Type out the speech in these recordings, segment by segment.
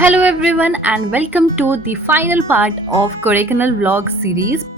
Hello everyone and welcome to the final part of Korekanal vlog series.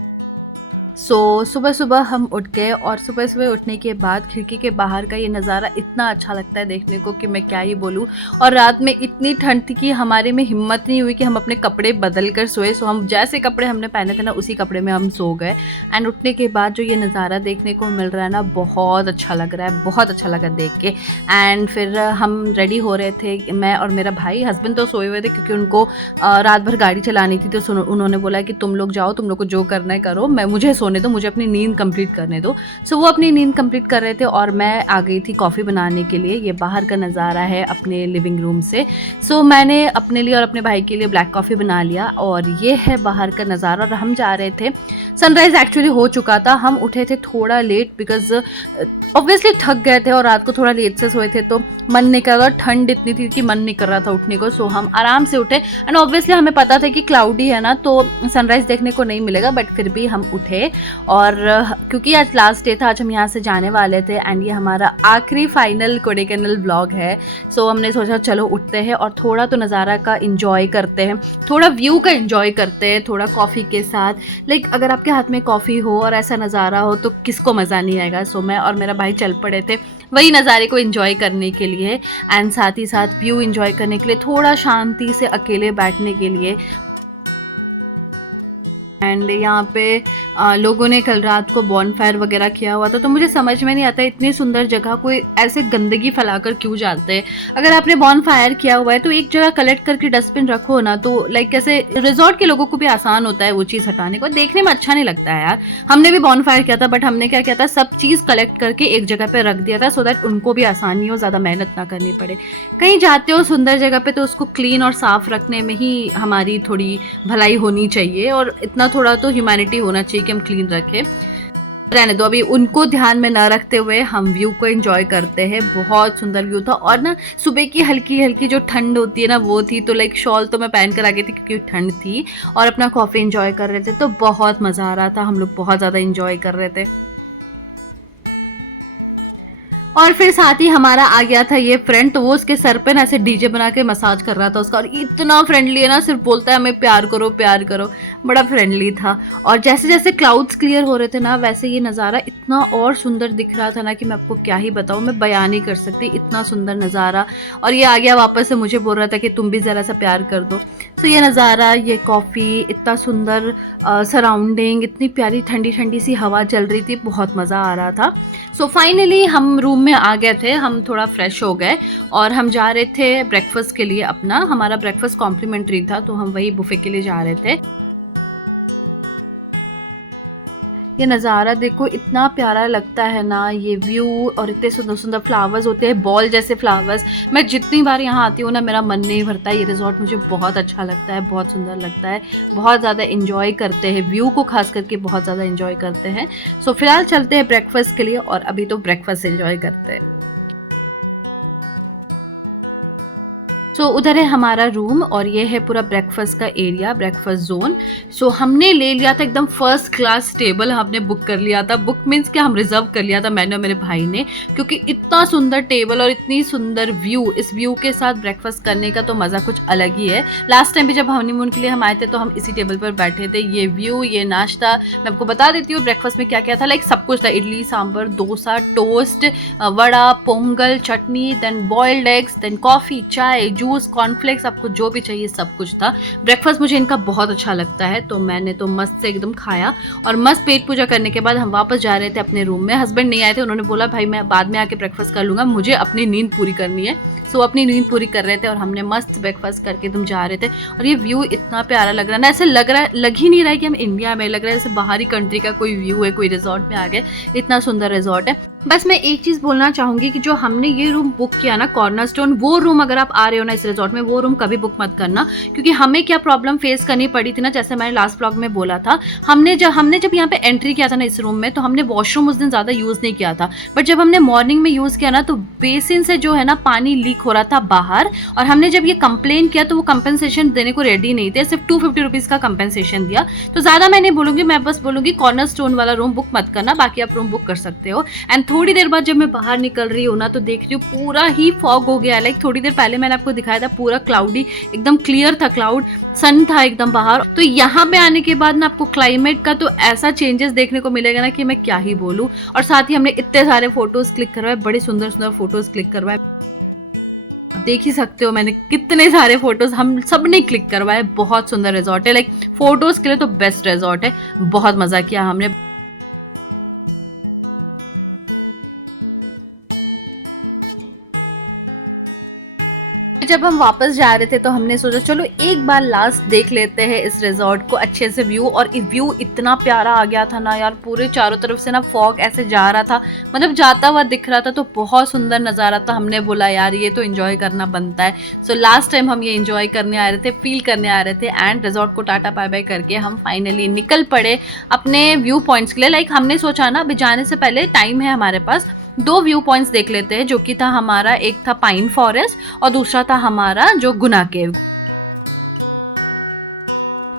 सुबह सुबह हम उठ गए और सुबह सुबह उठने के बाद खिड़की के बाहर का ये नज़ारा इतना अच्छा लगता है देखने को कि मैं क्या ही बोलूँ। और रात में इतनी ठंड थी कि हमारे में हिम्मत नहीं हुई कि हम अपने कपड़े बदल कर सोए। सो हम जैसे कपड़े हमने पहने थे ना उसी कपड़े में हम सो गए। एंड उठने के बाद जो ये नज़ारा देखने को मिल रहा है ना बहुत अच्छा लग रहा है, बहुत अच्छा लगा देख के। एंड फिर हम रेडी हो रहे थे, मैं और मेरा भाई। हस्बैंड तो सोए हुए थे क्योंकि उनको रात भर गाड़ी चलानी थी, तो उन्होंने बोला कि तुम लोग जाओ, तुम लोग को जो करना है करो, मैं मुझे सोने दो, मुझे अपनी नींद कंप्लीट करने दो। सो वो अपनी नींद कंप्लीट कर रहे थे और मैं आ गई थी कॉफ़ी बनाने के लिए। ये बाहर का नज़ारा है अपने लिविंग रूम से। सो मैंने अपने लिए और अपने भाई के लिए ब्लैक कॉफ़ी बना लिया और ये है बाहर का नज़ारा। और हम जा रहे थे, सनराइज़ एक्चुअली हो चुका था, हम उठे थे थोड़ा लेट बिकॉज ऑब्वियसली थक गए थे और रात को थोड़ा लेट से सोए थे तो मन नहीं कर रहा, ठंड इतनी थी कि मन नहीं कर रहा था उठने को। सो हम आराम से उठे एंड ऑब्वियसली हमें पता था कि क्लाउडी है ना तो सनराइज़ देखने को नहीं मिलेगा, बट फिर भी हम उठे। और क्योंकि आज लास्ट डे था, आज हम यहाँ से जाने वाले थे एंड ये हमारा आखिरी फाइनल कोडेकैनल व्लॉग है। सो हमने सोचा चलो उठते हैं और थोड़ा तो नज़ारा का इंजॉय करते हैं, थोड़ा व्यू का इंजॉय करते हैं, थोड़ा कॉफ़ी के साथ। लाइक अगर आपके हाथ में कॉफ़ी हो और ऐसा नज़ारा हो तो किसको मज़ा नहीं आएगा। सो मैं और मेरा भाई चल पड़े थे वही नज़ारे को एंजॉय करने के लिए एंड साथ ही साथ व्यू एंजॉय करने के लिए, थोड़ा शांति से अकेले बैठने के लिए। एंड यहाँ पे लोगों ने कल रात को बॉनफायर वगैरह किया हुआ था, तो मुझे समझ में नहीं आता इतनी सुंदर जगह कोई ऐसे गंदगी फैलाकर क्यों जाते हैं। अगर आपने बॉनफायर किया हुआ है तो एक जगह कलेक्ट करके डस्टबिन रखो ना, तो लाइक कैसे रिजॉर्ट के लोगों को भी आसान होता है वो चीज़ हटाने को, देखने में अच्छा नहीं लगता है यार। हमने भी बॉनफायर किया था बट हमने क्या किया था, सब चीज़ कलेक्ट करके एक जगह पर रख दिया था सो दैट उनको भी आसानी हो, ज़्यादा मेहनत ना करनी पड़े। कहीं जाते हो सुंदर जगह पे तो उसको क्लीन और साफ़ रखने में ही हमारी थोड़ी भलाई होनी चाहिए और इतना थोड़ा तो ह्यूमैनिटी होना चाहिए कि हम क्लीन रखें। रहने दो, अभी उनको ध्यान में न रखते हुए हम व्यू को एंजॉय करते हैं। बहुत सुंदर व्यू था और ना सुबह की हल्की हल्की जो ठंड होती है ना वो थी, तो लाइक शॉल तो मैं पहन कर आ गई थी क्योंकि ठंड थी और अपना कॉफ़ी एंजॉय कर रहे थे, तो बहुत मज़ा आ रहा था, हम लोग बहुत ज़्यादा एंजॉय कर रहे थे। और फिर साथ ही हमारा आ गया था ये फ्रेंड, तो वो उसके सर पे ना ऐसे डीजे बना के मसाज कर रहा था उसका, और इतना फ्रेंडली है ना, सिर्फ बोलता है हमें प्यार करो प्यार करो, बड़ा फ्रेंडली था। और जैसे जैसे क्लाउड्स क्लियर हो रहे थे ना वैसे ये नज़ारा इतना और सुंदर दिख रहा था ना कि मैं आपको क्या ही बताऊँ, मैं बयान नहीं कर सकती, इतना सुंदर नज़ारा। और ये आ गया वापस से मुझे बोल रहा था कि तुम भी ज़रा सा प्यार कर दो। तो ये नज़ारा, ये कॉफ़ी, इतना सुंदर सराउंडिंग, इतनी प्यारी ठंडी ठंडी सी हवा चल रही थी, बहुत मज़ा आ रहा था। सो फाइनली हम रूम में आ गए थे, हम थोड़ा फ्रेश हो गए और हम जा रहे थे ब्रेकफास्ट के लिए। अपना हमारा ब्रेकफास्ट कॉम्प्लीमेंट्री था तो हम वही बुफे के लिए जा रहे थे। ये नज़ारा देखो इतना प्यारा लगता है ना, ये व्यू, और इतने सुंदर सुंदर फ्लावर्स होते हैं, बॉल जैसे फ्लावर्स। मैं जितनी बार यहाँ आती हूँ ना मेरा मन नहीं भरता। ये रिजॉर्ट मुझे बहुत अच्छा लगता है, बहुत सुंदर लगता है, बहुत ज़्यादा इंजॉय करते हैं व्यू को, खास करके बहुत ज़्यादा इंजॉय करते हैं। सो फिलहाल चलते हैं ब्रेकफास्ट के लिए और अभी तो ब्रेकफास्ट इंजॉय करते हैं। सो उधर है हमारा रूम और ये है पूरा ब्रेकफास्ट का एरिया, ब्रेकफास्ट जोन। सो हमने ले लिया था एकदम फर्स्ट क्लास टेबल, हमने बुक कर लिया था, बुक मीन्स कि हम रिजर्व कर लिया था, मैंने और मेरे भाई ने, क्योंकि इतना सुंदर टेबल और इतनी सुंदर व्यू, इस व्यू के साथ ब्रेकफास्ट करने का तो मज़ा कुछ अलग ही है। लास्ट टाइम भी जब हनीमून के लिए हम आए थे तो हम इसी टेबल पर बैठे थे। ये व्यू, ये नाश्ता, मैं आपको बता देती हूँ ब्रेकफास्ट में क्या क्या था। लाइक सब कुछ था, idli sambar, dosa, toast, vada, pongal, chutney, then boiled eggs, then coffee, चाय, जूस, कॉर्नफ्लेक्स, आपको जो भी चाहिए सब कुछ था। ब्रेकफास्ट मुझे इनका बहुत अच्छा लगता है तो मैंने तो मस्त से एकदम खाया और मस्त पेट पूजा करने के बाद हम वापस जा रहे थे अपने रूम में। हस्बैंड नहीं आए थे, उन्होंने बोला भाई मैं बाद में आके ब्रेकफास्ट कर लूँगा, मुझे अपनी नींद पूरी करनी है। सो अपनी नींद पूरी कर रहे थे और हमने मस्त ब्रेकफास्ट करके तुम जा रहे थे। और ये व्यू इतना प्यारा लग रहा है ना, ऐसे लग ही नहीं रहा है कि हम इंडिया में, लग रहा है जैसे बाहरी कंट्री का कोई व्यू है, कोई रिजॉर्ट में आ गए, इतना सुंदर रिजॉर्ट है। बस मैं एक चीज़ बोलना चाहूँगी कि जो हमने ये रूम बुक किया ना कॉर्नरस्टोन, वो रूम अगर आप आ रहे हो ना इस रिजॉर्ट में, वो रूम कभी बुक मत करना, क्योंकि हमें क्या प्रॉब्लम फेस करनी पड़ी थी ना, जैसे मैंने लास्ट ब्लॉग में बोला था, हमने जब यहाँ पे एंट्री किया था ना इस रूम में, तो हमने वॉशरूम उस दिन ज़्यादा यूज़ नहीं किया था, बट जब हमने मॉर्निंग में यूज़ किया ना तो बेसिन से जो है ना पानी लीक हो रहा था बाहर, और हमने जब ये कंप्लेन किया तो वो कंपनसेशन देने को रेडी नहीं थे, सिर्फ 250 रुपीज़ का कंपनसेशन दिया। तो ज़्यादा मैं नहीं बोलूँगी, मैं बस बोलूँगी कॉर्नरस्टोन वाला रूम बुक मत करना, बाकी आप रूम बुक कर सकते हो। एंड थोड़ी देर बाद जब मैं बाहर निकल रही हूँ ना तो देख रही हूँ पूरा ही फॉग हो गया है। लाइक थोड़ी देर पहले मैंने आपको दिखाया था पूरा क्लाउडी, एकदम क्लियर था क्लाउड, सन था एकदम बाहर। तो यहाँ पे आने के बाद ना आपको क्लाइमेट का तो ऐसा चेंजेस देखने को मिलेगा ना कि मैं क्या ही बोलूँ। और साथ ही हमने इतने सारे फोटोज क्लिक करवाए, बड़े सुंदर सुंदर फोटोज क्लिक करवाए। देख ही सकते हो मैंने कितने सारे फोटोज हम सब ने क्लिक करवाए। बहुत सुंदर रिजॉर्ट है, लाइक फोटोज के लिए तो बेस्ट रिजॉर्ट है। बहुत मजा किया हमने। जब हम वापस जा रहे थे तो हमने सोचा चलो एक बार लास्ट देख लेते हैं इस रिजॉर्ट को अच्छे से व्यू। और व्यू इतना प्यारा आ गया था ना यार, पूरे चारों तरफ से ना फॉग ऐसे जा रहा था, मतलब जाता हुआ दिख रहा था। तो बहुत सुंदर नज़ारा था। हमने बोला यार ये तो एंजॉय करना बनता है। सो लास्ट टाइम हम ये एंजॉय करने आ रहे थे, फील करने आ रहे थे। एंड रिजॉर्ट को टाटा बाय बाय करके हम फाइनली निकल पड़े अपने व्यू पॉइंट्स के लिए। लाइक हमने सोचा ना अभी जाने से पहले टाइम है हमारे पास, 2 व्यू पॉइंट्स देख लेते हैं, जो कि था हमारा, एक था पाइन फॉरेस्ट और दूसरा था हमारा जो गुना केव।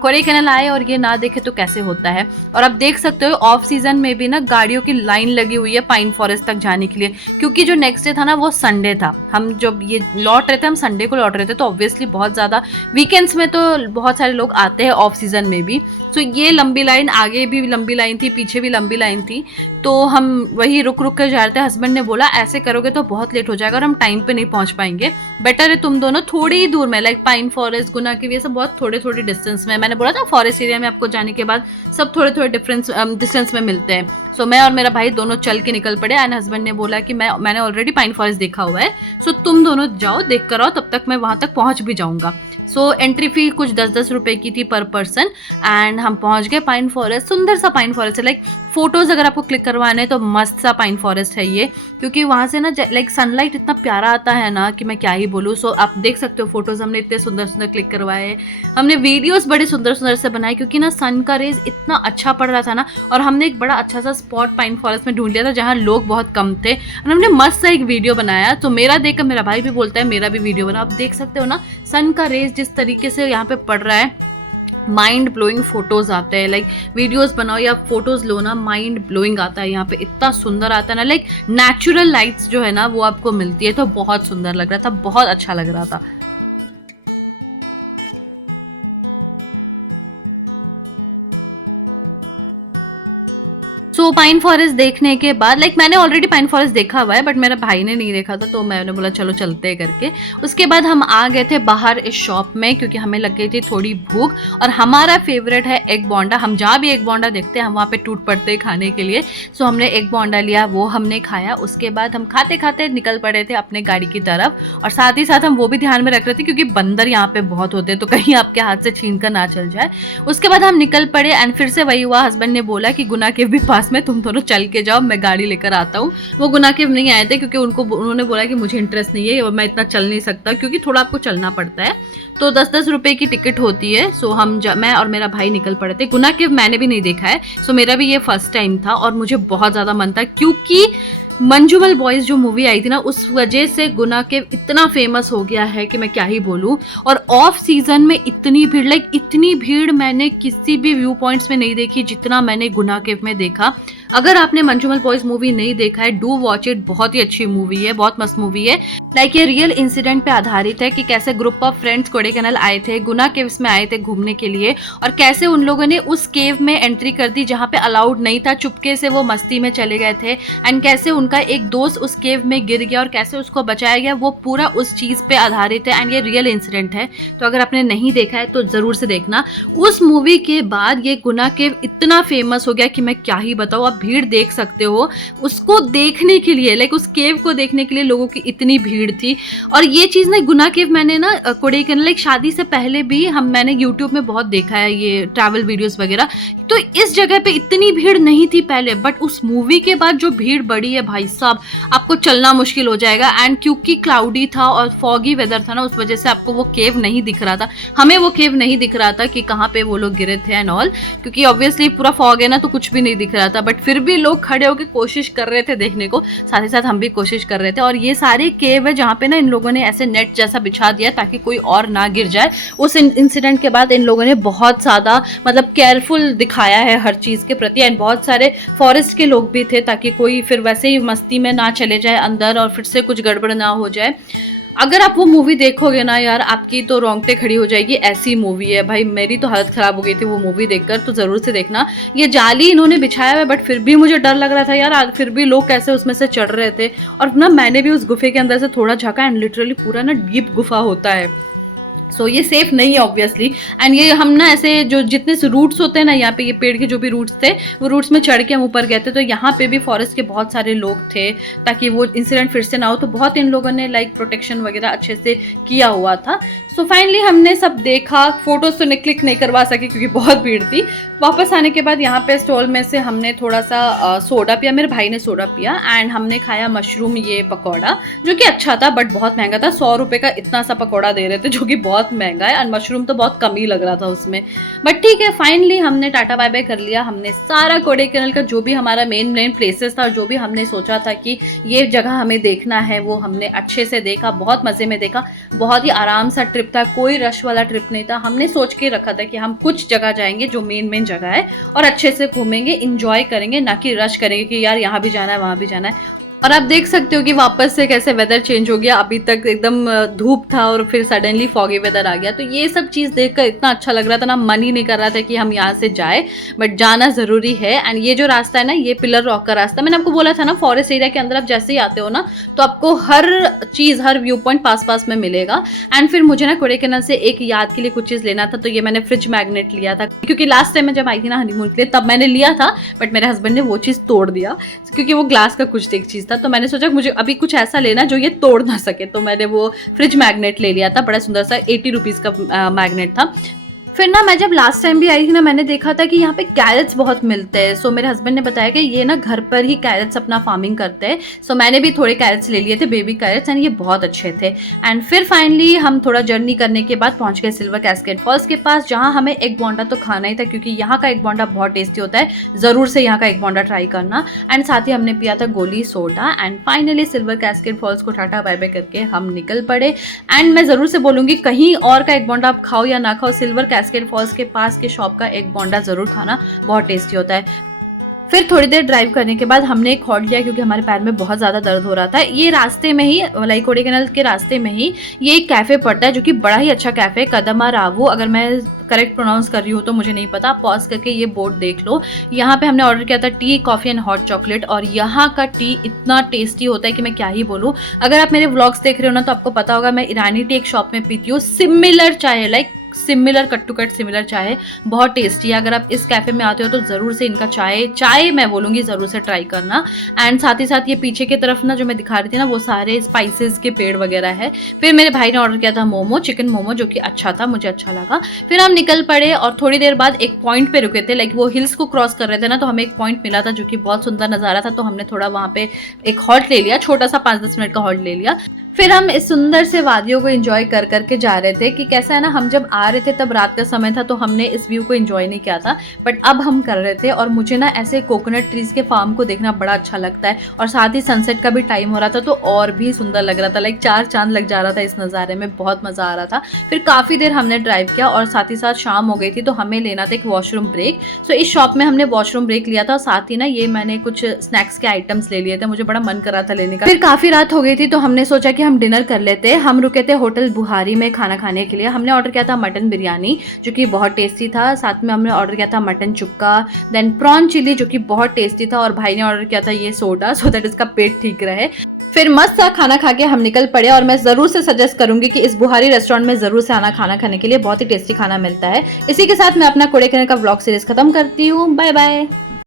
कोडाईकनाल आए और ये ना देखे तो कैसे होता है। और आप देख सकते हो ऑफ सीजन में भी ना गाड़ियों की लाइन लगी हुई है पाइन फॉरेस्ट तक जाने के लिए, क्योंकि जो नेक्स्ट डे था ना वो संडे था। हम जब ये लौट रहे थे, हम संडे को लौट रहे थे, तो ऑब्वियसली बहुत ज़्यादा वीकेंड्स में तो बहुत सारे लोग आते हैं ऑफ सीजन में भी। तो ये लंबी लाइन, आगे भी लंबी लाइन थी, पीछे भी लंबी लाइन थी। तो हम वही रुक रुक कर जा रहे थे। हस्बैंड ने बोला ऐसे करोगे तो बहुत लेट हो जाएगा और हम टाइम पे नहीं पहुंच पाएंगे, बेटर है तुम दोनों थोड़ी ही दूर में, लाइक पाइन फॉरेस्ट, गुना के, ये सब बहुत थोड़े थोड़े डिस्टेंस में। मैंने बोला था फॉरेस्ट एरिया में आपको जाने के बाद सब थोड़े थोड़े डिस्टेंस में मिलते हैं। सो मैं और मेरा भाई दोनों चल के निकल पड़े। एंड हस्बैंड ने बोला कि मैंने ऑलरेडी पाइन फॉरेस्ट देखा हुआ है, सो तुम दोनों जाओ देख कर आओ, तब तक मैं वहाँ तक पहुँच भी जाऊँगा। सो एंट्री फी कुछ 10-10 रुपए की थी पर पर्सन। एंड हम पहुंच गए पाइन फॉरेस्ट। सुंदर सा पाइन फॉरेस्ट है, लाइक फोटोज अगर आपको क्लिक करवाने हैं तो मस्त सा पाइन फॉरेस्ट है ये, क्योंकि वहाँ से ना लाइक सनलाइट इतना प्यारा आता है ना कि मैं क्या ही बोलूँ। सो आप देख सकते हो फोटोज हमने इतने सुंदर सुंदर क्लिक करवाए। हमने वीडियोस बड़े सुंदर सुंदर से बनाए, क्योंकि ना सन का रेज इतना अच्छा पड़ रहा था ना। और हमने एक बड़ा अच्छा सा स्पॉट पाइन फॉरेस्ट में ढूंढ लिया था जहाँ लोग बहुत कम थे, और हमने मस्त सा एक वीडियो बनाया। तो मेरा देखकर मेरा भाई भी बोलता है मेरा भी वीडियो बना। आप देख सकते हो ना सन का रेज जिस तरीके से यहाँ पे पड़ रहा है, माइंड ब्लोइंग फोटोज आते हैं। लाइक वीडियोस बनाओ या फोटोज लो ना, माइंड ब्लोइंग आता है यहाँ पे, इतना सुंदर आता है ना। लाइक नेचुरल लाइट्स जो है ना वो आपको मिलती है, तो बहुत सुंदर लग रहा था, बहुत अच्छा लग रहा था। सो पाइन फॉरेस्ट देखने के बाद, लाइक मैंने ऑलरेडी पाइन फॉरेस्ट देखा हुआ है बट मेरे भाई ने नहीं देखा था, तो मैंने बोला चलो चलते हैं करके। उसके बाद हम आ गए थे बाहर इस शॉप में, क्योंकि हमें लग गई थी थोड़ी भूख। और हमारा फेवरेट है एग बोंडा। हम जहाँ भी एग बोंडा देखते हैं हम वहाँ पे टूट पड़ते हैं खाने के लिए। सो हमने एग बोंडा लिया, वो हमने खाया। उसके बाद हम खाते खाते निकल पड़े थे अपने गाड़ी की तरफ। और साथ ही साथ हम वो भी ध्यान में रख रहे थे क्योंकि बंदर यहाँ पे बहुत होते हैं, तो कहीं आपके हाथ से छीन कर ना चल जाए। उसके बाद हम निकल पड़े। एंड फिर से वही हुआ, हस्बैंड ने बोला कि गुना केव भी पास में, तुम दोनों चल के जाओ, मैं गाड़ी लेकर आता हूँ। वो गुना केव नहीं आए थे क्योंकि उन्होंने बोला कि मुझे इंटरेस्ट नहीं है और मैं इतना चल नहीं सकता, क्योंकि थोड़ा आपको चलना पड़ता है। तो 10-10 रुपए की टिकट होती है। सो मैं और मेरा भाई निकल पड़े थे। गुना केव मैंने भी नहीं देखा है, सो मेरा भी ये फर्स्ट टाइम था और मुझे बहुत ज़्यादा मन था, क्योंकि मंजूमल बॉयज़ जो मूवी आई थी ना उस वजह से गुना केव इतना फेमस हो गया है कि मैं क्या ही बोलूँ। और ऑफ सीजन में इतनी भीड़, लाइक इतनी भीड़ मैंने किसी भी व्यू पॉइंट्स में नहीं देखी जितना मैंने गुना केव में देखा। अगर आपने मंजूमल बॉयज़ मूवी नहीं देखा है, डू वॉच इट, बहुत ही अच्छी मूवी है, बहुत मस्त मूवी है। लाइक ये रियल इंसिडेंट पे आधारित है कि कैसे ग्रुप ऑफ फ्रेंड्स कोडाईकनाल आए थे, गुना केव्स में आए थे घूमने के लिए, और कैसे उन लोगों ने उस केव में एंट्री कर दी जहाँ पे अलाउड नहीं था, चुपके से वो मस्ती में चले गए थे। एंड कैसे उनका एक दोस्त उस केव में गिर गया और कैसे उसको बचाया गया, वो पूरा उस चीज़ पे आधारित है। एंड ये रियल इंसिडेंट है, तो अगर आपने नहीं देखा है तो ज़रूर से देखना। उस मूवी के बाद ये गुना केव इतना फेमस हो गया कि मैं क्या ही बताऊँ। आप भीड़ देख सकते हो उसको देखने के लिए, लाइक उस केव को देखने के लिए लोगों की इतनी भीड़ थी। और ये चीज़ ना गुना केव मैंने ना कोडाईकनाल, लाइक शादी से पहले भी मैंने यूट्यूब में बहुत देखा है ये ट्रैवल वीडियोस वगैरह, तो इस जगह पे इतनी भीड़ नहीं थी पहले, बट उस मूवी के बाद जो भीड़ बढ़ी है भाई साहब, आपको चलना मुश्किल हो जाएगा। एंड क्योंकि क्लाउडी था और फॉगी वेदर था ना, उस वजह से आपको वो केव नहीं दिख रहा था, हमें वो केव नहीं दिख रहा था कि कहाँ पे वो लोग गिरे थे एंड ऑल, क्योंकि ऑब्वियसली पूरा फॉग है ना तो कुछ भी नहीं दिख रहा था। बट फिर भी लोग खड़े होकर कोशिश कर रहे थे देखने को, साथ ही साथ हम भी कोशिश कर रहे थे। और ये सारे केव है जहाँ पे ना इन लोगों ने ऐसे नेट जैसा बिछा दिया ताकि कोई और ना गिर जाए। उस इंसिडेंट के बाद इन लोगों ने बहुत ज़्यादा मतलब केयरफुल दिखाया है हर चीज़ के प्रति। एंड बहुत सारे फॉरेस्ट के लोग भी थे ताकि कोई फिर वैसे ही मस्ती में ना चले जाए अंदर और फिर से कुछ गड़बड़ ना हो जाए। अगर आप वो मूवी देखोगे ना यार, आपकी तो रोंगटे खड़ी हो जाएगी, ऐसी मूवी है भाई। मेरी तो हालत ख़राब हो गई थी वो मूवी देखकर, तो ज़रूर से देखना। ये जाली इन्होंने बिछाया हुआ है बट फिर भी मुझे डर लग रहा था यार, फिर भी लोग कैसे उसमें से चढ़ रहे थे। और ना मैंने भी उस गुफे के अंदर से थोड़ा झाँका एंड लिटरली पूरा ना डीप गुफा होता है। सो ये सेफ नहीं है ऑब्वियसली। एंड ये हम ना ऐसे जो जितने से रूट्स होते हैं ना यहाँ पे, ये पेड़ के जो भी रूट्स थे वो रूट्स में चढ़ के हम ऊपर गए थे। तो यहाँ पे भी फॉरेस्ट के बहुत सारे लोग थे ताकि वो इंसिडेंट फिर से ना हो। तो बहुत इन लोगों ने लाइक प्रोटेक्शन वगैरह अच्छे से किया हुआ था। सो फाइनली हमने सब देखा। फोटोज तो क्लिक नहीं करवा सके क्योंकि बहुत भीड़ थी। वापस आने के बाद यहाँ पे स्टॉल में से हमने थोड़ा सा सोडा पिया, मेरे भाई ने सोडा पिया एंड हमने खाया मशरूम ये पकौड़ा, जो कि अच्छा था बट बहुत महंगा था। 100 रुपये का इतना सा पकौड़ा दे रहे थे जो कि बहुत महंगा है। एंड मशरूम तो बहुत कम ही लग रहा था उसमें, बट ठीक है। फाइनली हमने टाटा बाय बाय कर लिया। हमने सारा कोडाईकनाल का जो भी हमारा मेन प्लेसेस था और जो भी हमने सोचा था कि ये जगह हमें देखना है वो हमने अच्छे से देखा, बहुत मज़े में देखा। बहुत ही आराम सा ट्रिप था, कोई रश वाला ट्रिप नहीं था। हमने सोच के रखा था कि हम कुछ जगह जाएंगे जो मेन जगह है और अच्छे से घूमेंगे, इंजॉय करेंगे, ना कि रश करेंगे कि यार यहाँ भी जाना है वहाँ भी जाना है। और आप देख सकते हो कि वापस से कैसे वेदर चेंज हो गया। अभी तक एकदम धूप था और फिर सडनली फॉगी वेदर आ गया। तो ये सब चीज़ देखकर इतना अच्छा लग रहा था ना, मन ही नहीं कर रहा था कि हम यहाँ से जाए, बट जाना ज़रूरी है। एंड ये जो रास्ता है ना, ये पिलर रॉक का रास्ता, मैंने आपको बोला था ना फॉरेस्ट एरिया के अंदर आप जैसे ही आते हो ना तो आपको हर चीज़, हर व्यू पॉइंट पास में मिलेगा। एंड फिर मुझे ना कोडाईकनाल से एक याद के लिए कुछ चीज़ लेना था, तो ये मैंने फ्रिज मैग्नेट लिया था क्योंकि लास्ट टाइम मैं जब आई थी ना हनीमून के लिए तब मैंने लिया था, बट मेरे हस्बैंड ने वो चीज़ तोड़ दिया क्योंकि वो ग्लास का कुछ एक चीज़ था। तो मैंने सोचा मुझे अभी कुछ ऐसा लेना जो ये तोड़ ना सके, तो मैंने वो फ्रिज मैग्नेट ले लिया था। बड़ा सुंदर सा 80 रुपीज़ का मैग्नेट था। फिर ना मैं जब लास्ट टाइम भी आई थी ना, मैंने देखा था कि यहाँ पे कैरेट्स बहुत मिलते हैं। सो मेरे हस्बैंड ने बताया कि ये ना घर पर ही कैरेट्स अपना फार्मिंग करते हैं। सो मैंने भी थोड़े कैरेट्स ले लिए थे, बेबी कैरेट्स, एंड ये बहुत अच्छे थे। एंड फिर फाइनली हम थोड़ा जर्नी करने के बाद पहुँच गए सिल्वर कैस्केड फॉल्स के पास, जहाँ हमें एग बोंडा तो खाना ही था क्योंकि यहाँ का एग बोंडा बहुत टेस्टी होता है। ज़रूर से यहाँ का एग बोंडा ट्राई करना। एंड साथ ही हमने पिया था गोली soda. And finally silver cascade falls को टाटा बाय बाय करके हम निकल पड़े। एंड मैं ज़रूर से बोलूँगी कहीं और का एग बोंडा आप खाओ या ना खाओ, सिल्वर कैस्केड फॉल्स के पास के शॉप का एग बोंडा ज़रूर खाना, बहुत टेस्टी होता है। फिर थोड़ी देर ड्राइव करने के बाद हमने एक हॉल्ट लिया क्योंकि हमारे पैर में बहुत ज़्यादा दर्द हो रहा था। ये रास्ते में ही, लाइक कोडाईकनाल के रास्ते में ही ये एक कैफ़े पड़ता है जो कि बड़ा ही अच्छा कैफ़े है, कदमा रावू। अगर मैं करेक्ट प्रोनाउंस कर रही हूँ तो मुझे नहीं पता, पॉज करके ये बोर्ड देख लो। यहाँ पे हमने ऑर्डर किया था T, coffee and hot chocolate, और यहाँ का टी इतना टेस्टी होता है कि मैं क्या ही बोलूँ। अगर आप मेरे व्लॉग्स देख रहे हो ना तो आपको पता होगा मैं ईरानी टी एक शॉप में पीती हूँ, सिमिलर चाय, like similar, cut to cut similar चाय, बहुत टेस्टी है। अगर आप इस कैफ़े में आते हो तो ज़रूर से इनका चाय मैं बोलूँगी ज़रूर से ट्राई करना। एंड साथ ही साथ ये पीछे की तरफ ना जो मैं दिखा रही थी ना, वो सारे स्पाइसेस के पेड़ वगैरह है। फिर मेरे भाई ने ऑर्डर किया था मोमो, चिकन मोमो, जो कि अच्छा था, मुझे अच्छा लगा। फिर हम निकल पड़े और थोड़ी देर बाद एक पॉइंट पे रुके थे, लाइक वो हिल्स को क्रॉस कर रहे थे ना, तो हमें एक पॉइंट मिला था जो कि बहुत सुंदर नज़ारा था। तो हमने थोड़ा वहाँ पे एक हॉल्ट ले लिया, छोटा सा 5-10 मिनट का हॉल्ट ले लिया। फिर हम इस सुंदर से वादियों को एंजॉय कर करके जा रहे थे कि कैसा है ना, हम जब आ रहे थे तब रात का समय था तो हमने इस व्यू को एंजॉय नहीं किया था, बट अब हम कर रहे थे। और मुझे ना ऐसे कोकोनट ट्रीज़ के फार्म को देखना बड़ा अच्छा लगता है, और साथ ही सनसेट का भी टाइम हो रहा था तो और भी सुंदर लग रहा था, लाइक 4 चांद लग जा रहा था इस नज़ारे में, बहुत मज़ा आ रहा था। फिर काफ़ी देर हमने ड्राइव किया और साथ ही साथ शाम हो गई थी तो हमें लेना था एक वॉशरूम ब्रेक। सो इस शॉप में हमने वॉशरूम ब्रेक लिया था, और साथ ही ना ये मैंने कुछ स्नैक्स के आइटम्स ले लिए थे, मुझे बड़ा मन कर रहा था लेने का। फिर काफ़ी रात हो गई थी तो हमने सोचा कि हम डिनर कर लेते। हम रुके थे होटल बुहारी में खाना खाने के लिए। हमने ऑर्डर किया था मटन बिरयानी जो कि बहुत टेस्टी था, साथ में हमने ऑर्डर किया था मटन चुक्का, देन प्रॉन चिली जो कि बहुत टेस्टी था, और भाई ने ऑर्डर किया था ये सोडा, सो दैट इसका पेट ठीक रहे। फिर मस्त सा खाना खा के हम निकल पड़े, और मैं ज़रूर से सजेस्ट करूंगी कि इस बुहारी रेस्टोरेंट में ज़रूर से आना खाना खाने के लिए, बहुत ही टेस्टी खाना मिलता है। इसी के साथ मैं अपना कोडाईकनाल का व्लॉग सीरीज खत्म करती हूँ। Bye bye.